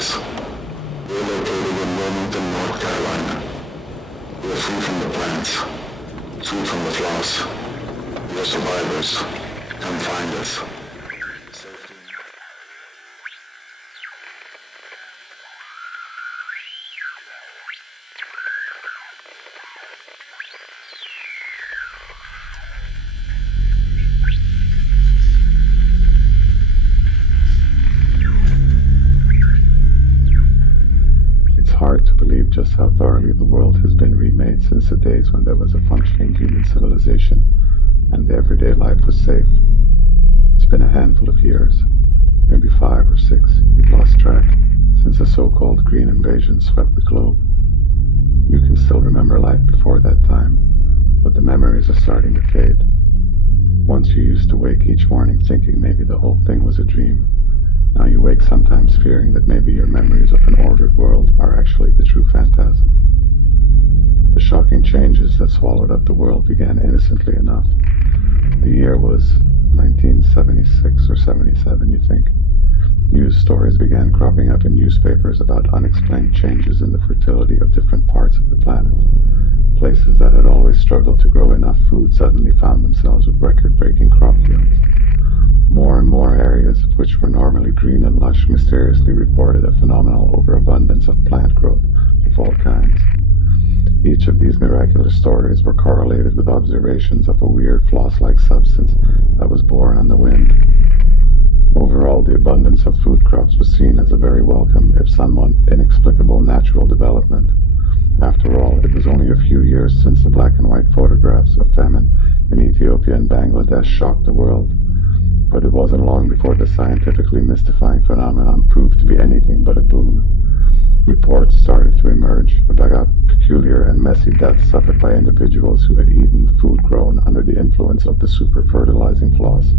survivors. We're located in Wilmington, North Carolina. We're free from the plants, free from the floss. We're survivors. Come find us. Hard to believe just how thoroughly the world has been remade since the days when there was a functioning human civilization and the everyday life was safe. It's been a handful of years, maybe 5 or 6, we've lost track, since the so-called green invasion swept the globe. You can still remember life before that time, but the memories are starting to fade. Once you used to wake each morning thinking maybe the whole thing was a dream. Now you wake sometimes fearing that maybe your memories of an ordered world are actually the true phantasm. The shocking changes that swallowed up the world began innocently enough. The year was 1976 or 77, you think. News stories began cropping up in newspapers about unexplained changes in the fertility of different parts of the planet. Places that had always struggled to grow enough food suddenly found themselves with record-breaking crop yields. More and more areas, which were normally green and lush, mysteriously reported a phenomenal overabundance of plant growth of all kinds. Each of these miraculous stories were correlated with observations of a weird floss-like substance that was born on the wind. Overall, the abundance of food crops was seen as a very welcome, if somewhat inexplicable, natural development. After all, it was only a few years since the black and white photographs of famine in Ethiopia and Bangladesh shocked the world. But it wasn't long before the scientifically mystifying phenomenon proved to be anything but a boon. Reports started to emerge about peculiar and messy deaths suffered by individuals who had eaten food grown under the influence of the super-fertilizing floss.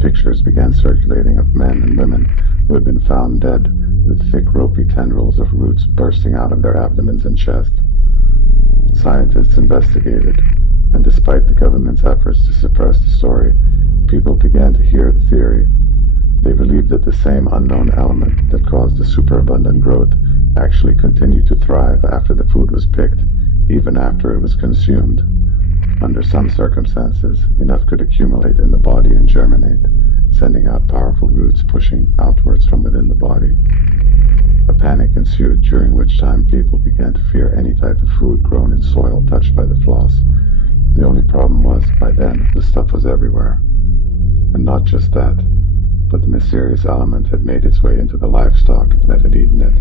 Pictures began circulating of men and women who had been found dead, with thick ropey tendrils of roots bursting out of their abdomens and chest. Scientists investigated, and despite the government's efforts to suppress the story, people began to hear the theory. They believed that the same unknown element that caused the superabundant growth actually continued to thrive after the food was picked, even after it was consumed. Under some circumstances, enough could accumulate in the body and germinate, sending out powerful roots pushing outwards from within the body. A panic ensued, during which time people began to fear any type of food grown in soil touched by the floss. The only problem was, by then, the stuff was everywhere. And not just that, but the mysterious element had made its way into the livestock that had eaten it,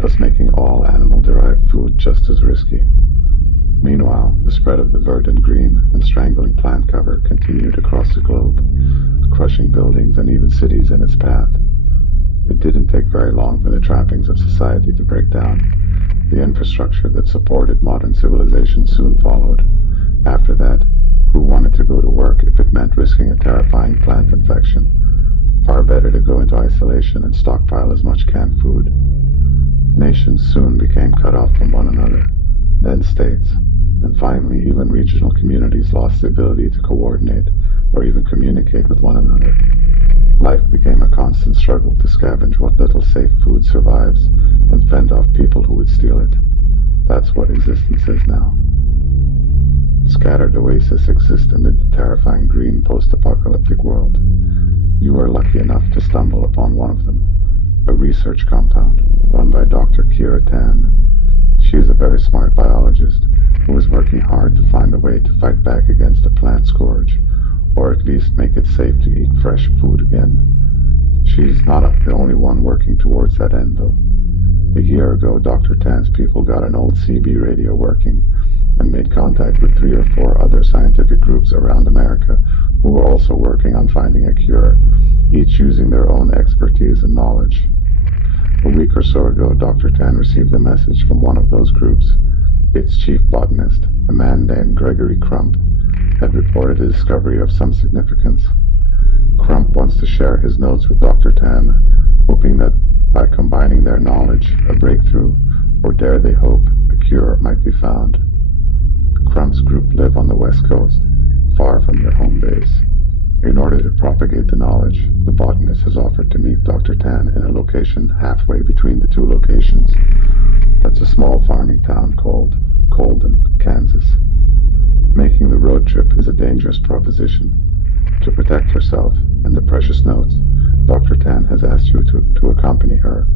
thus making all animal-derived food just as risky. Meanwhile, the spread of the verdant green and strangling plant cover continued across the globe, crushing buildings and even cities in its path. It didn't take very long for the trappings of society to break down. The infrastructure that supported modern civilization soon followed. After that, who wanted to go to work if it meant risking a terrifying plant infection? Far better to go into isolation and stockpile as much canned food. Nations soon became cut off from one another, then states, and finally even regional communities lost the ability to coordinate or even communicate with one another. Life became a constant struggle to scavenge what little safe food survives and fend off people who would steal it. That's what existence is now. Scattered oases exist amid the terrifying green post-apocalyptic world. You were lucky enough to stumble upon one of them, a research compound run by Dr. Kira Tan. She is a very smart biologist who is working hard to find a way to fight back against the plant scourge, or at least make it safe to eat fresh food again. She's not the only one working towards that end, though. A year ago, Dr. Tan's people got an old CB radio working and made contact with 3 or 4 other scientific groups around America who were also working on finding a cure, each using their own expertise and knowledge. A week or so ago, Dr. Tan received a message from one of those groups. Its chief botanist, a man named Gregory Crump, had reported the discovery of some significance. Crump wants to share his notes with Dr. Tan, hoping that by combining their knowledge, a breakthrough, or dare they hope, a cure might be found. Crump's group live on the West Coast, far from their home base. In order to propagate the knowledge, the botanist has offered to meet Dr. Tan in a location halfway between the two locations. That's a small farming town called Colden, Kansas. Making the road trip is a dangerous proposition. To protect herself and the precious notes, Dr. Tan has asked you to accompany her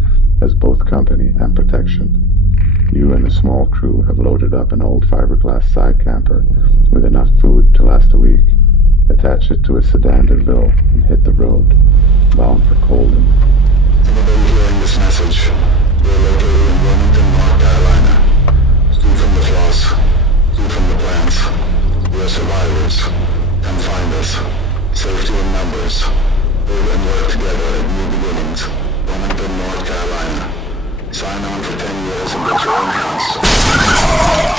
as both company and protection. You and a small crew have loaded up an old fiberglass side camper with enough food to last a week. Attach it to a sedan DeVille and hit the road, bound for Colden. Anybody hearing this message, we're located in Wilmington, North Carolina. Food from the floss, food from the plants. We're survivors. Come find us. Safety in numbers. Live and work together at new beginnings. Wilmington, North Carolina. Sign on for 10 years and get your own house.